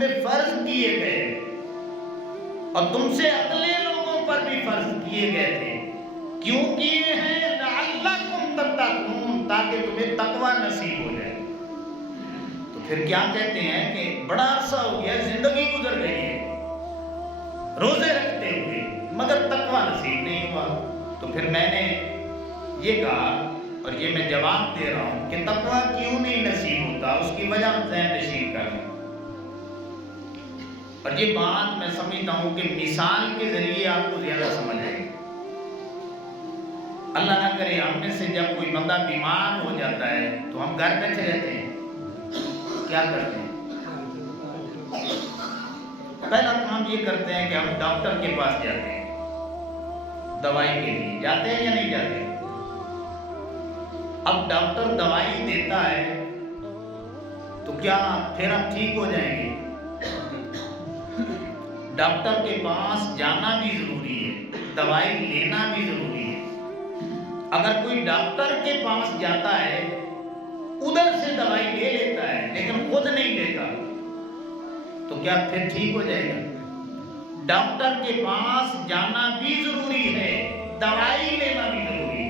پہ فرض کیے گئے اور تم سے اگلے لوگوں پر بھی فرض کیے گئے تھے. کیوں کیے ہیں؟ لعلکم تتقون، تاکہ تمہیں تقوی نصیب ہو جائے. تو پھر کیا کہتے ہیں کہ بڑا عرصہ ہو گیا، زندگی گزر گئی ہے روزے رکھتے ہوئے، مگر تقوی نصیب نہیں ہوا. تو پھر میں نے یہ کہا اور یہ میں جواب دے رہا ہوں کہ تقوی کیوں نہیں نصیب ہوتا، اس کی وجہ ذہن نشین کر لیں. اور یہ بات میں سمجھتا ہوں کہ مثال کے ذریعے آپ کو زیادہ سمجھ آئے گی. اللہ نہ کرے ہم میں سے جب کوئی بندہ بیمار ہو جاتا ہے تو ہم گھر بیٹھے رہتے ہیں، کیا کرتے ہیں؟ پہلا کام یہ کرتے ہیں کہ ہم ڈاکٹر کے پاس جاتے ہیں دوائی کے لیے. جاتے ہیں یا نہیں جاتے؟ اب ڈاکٹر دوائی دیتا ہے تو کیا پھر ہم ٹھیک ہو جائیں گے؟ ڈاکٹر کے پاس جانا بھی ضروری ہے، دوائی لینا بھی ضروری ہے. اگر کوئی ڈاکٹر کے پاس جاتا ہے ادھر سے دوائی لے لیتا ہے لیکن خود نہیں لیتا تو کیا پھر ٹھیک ہو جائے گا؟ ڈاکٹر کے پاس جانا بھی ضروری ہے، دوائی لینا بھی ضروری ہے.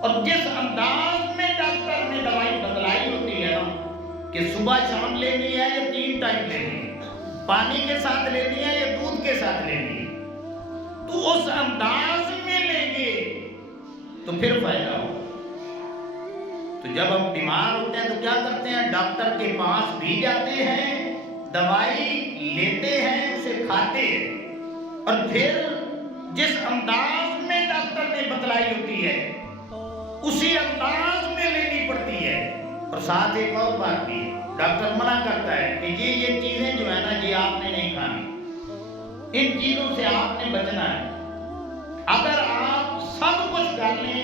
اور جس انداز میں ڈاکٹر نے دوائی بتلائی ہوتی ہے نا کہ صبح شام لینی ہے یا 3 ٹائم لینی ہے، پانی کے ساتھ لینی ہے یا دودھ کے ساتھ لینی ہے، تو اس انداز میں لیں گے تو پھر فائدہ ہو. تو جب ہم بیمار ہوتے ہیں تو کیا کرتے ہیں؟ ڈاکٹر کے پاس بھی جاتے ہیں، دوائی لیتے ہیں، اسے کھاتے ہیں، اور پھر جس انداز میں ڈاکٹر نے بتلائی ہوتی ہے اسی انداز میں لینی پڑتی ہے. اور ساتھ ایک اور بات بھی، ڈاکٹر منع کرتا ہے کہ یہ چیزیں جو ہے نا یہ آپ نے نہیں کھانی، ان چیزوں سے آپ نے بچنا ہے. اگر آپ سب کچھ کر لیں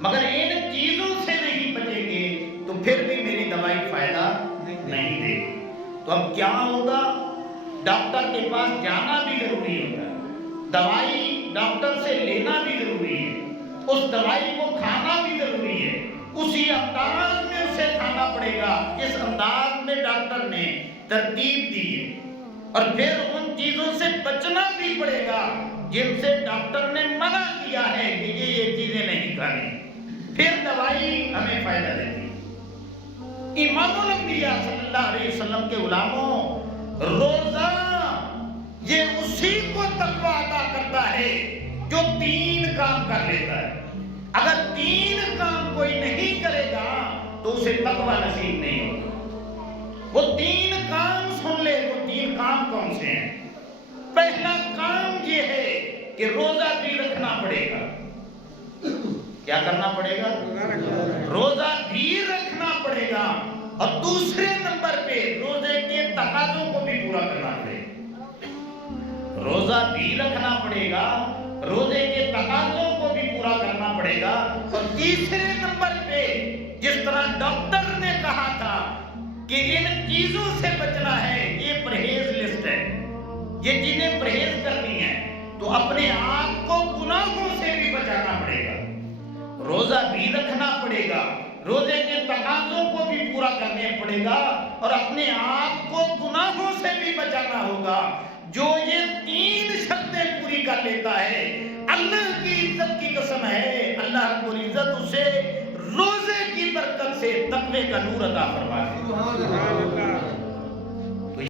مگر ان چیزوں سے نہیں بچیں گے تو پھر بھی میری دوائی فائدہ نہیں دے گی. تو اب کیا ہوگا؟ ڈاکٹر کے پاس جانا بھی ضروری ہوتا ہے، دوائی ڈاکٹر سے لینا بھی ضروری ہے، اس دوائی کو کھانا بھی ضروری ہے. اسی انداز میں اسے کھانا پڑے گا جس انداز میں ڈاکٹر نے ترتیب دی ہے، اور پھر ان چیزوں سے بچنا بھی پڑے گا جن سے ڈاکٹر نے منع کیا ہے کہ یہ چیزیں نہیں کھانی. پھر دوائی ہمیں فائدہ دیتی ہے. امام الانبیاء صلی اللہ علیہ وسلم کے غلاموں، روزہ یہ اسی کو تقویٰ عطا کرتا ہے جو 3 کام کر لیتا ہے. اگر 3 کام کوئی نہیں کرے گا تو اسے تقویٰ نصیب نہیں ہوگا. وہ 3 کام سن لے. وہ 3 کام کون سے ہیں؟ پہلا کام یہ ہے کہ روزہ بھی رکھنا پڑے گا. کیا کرنا پڑے گا؟ روزہ بھی رکھنا پڑے گا. اور دوسرے نمبر پہ روزے کے تقاضوں کو بھی پورا کرنا پڑے گا. روزہ بھی رکھنا پڑے گا، روزے کے تقاضوں کو بھی پورا کرنا پڑے گا. اور تیسرے نمبر پہ جس طرح ڈاکٹر نے کہا تھا کہ ان چیزوں سے بچنا ہے، یہ پرہیز لسٹ ہے، یہ چیزیں پرہیز کرنی ہے، تو اپنے آپ کو گناہوں سے بھی بچانا پڑے گا. روزہ بھی رکھنا پڑے گا، روزے کے تقاضوں کو بھی پورا کرنے پڑے گا، اور اپنے آپ کو گناہوں سے بھی بچانا ہوگا. جو یہ 3 شرطیں پوری کر لیتا ہے، اللہ کی عزت کی قسم ہے اللہ رب العزت اسے روزے کی برکت سے تقوی کا نور عطا فرمائے.